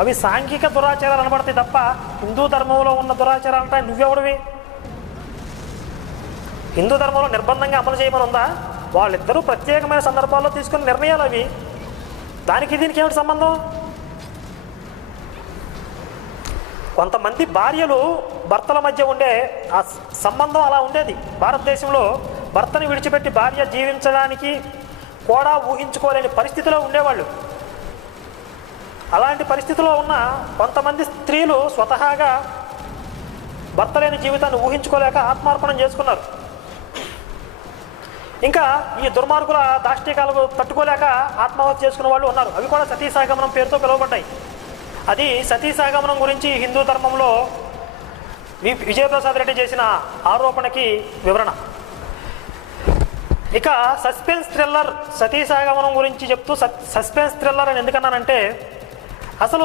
అవి సాంఘిక దురాచారాలు అనబడతాయి తప్ప హిందూ ధర్మంలో ఉన్న దురాచారాలు అంటే నువ్వెవడివి? హిందూ ధర్మంలో నిర్బంధంగా అమలు చేయమని ఉందా? వాళ్ళిద్దరూ ప్రత్యేకమైన సందర్భాల్లో తీసుకున్న నిర్ణయాలు అవి. దానికి దీనికి ఏమిటి సంబంధం? కొంతమంది భార్యలు భర్తల మధ్య ఉండే ఆ సంబంధం అలా ఉండేది. భారతదేశంలో భర్తని విడిచిపెట్టి భార్య జీవించడానికి కూడా ఊహించుకోలేని పరిస్థితిలో ఉండేవాళ్ళు. అలాంటి పరిస్థితిలో ఉన్న కొంతమంది స్త్రీలు స్వతహాగా భర్త లేని జీవితాన్ని ఊహించుకోలేక ఆత్మార్పణం చేసుకున్నారు. ఇంకా ఈ దుర్మార్గుల దాష్టికాలకు తట్టుకోలేక ఆత్మహత్య చేసుకున్న వాళ్ళు ఉన్నారు. అవి కూడా సతీసాగమనం పేరుతో పిలువబడ్డాయి. అది సతీసాగమనం గురించి హిందూ ధర్మంలో విజయప్రసాద్ రెడ్డి చేసిన ఆరోపణకి వివరణ. ఇక సస్పెన్స్ థ్రిల్లర్ సతీసాగమనం గురించి చెప్తూ సస్పెన్స్ థ్రిల్లర్ అని ఎందుకన్నానంటే, అసలు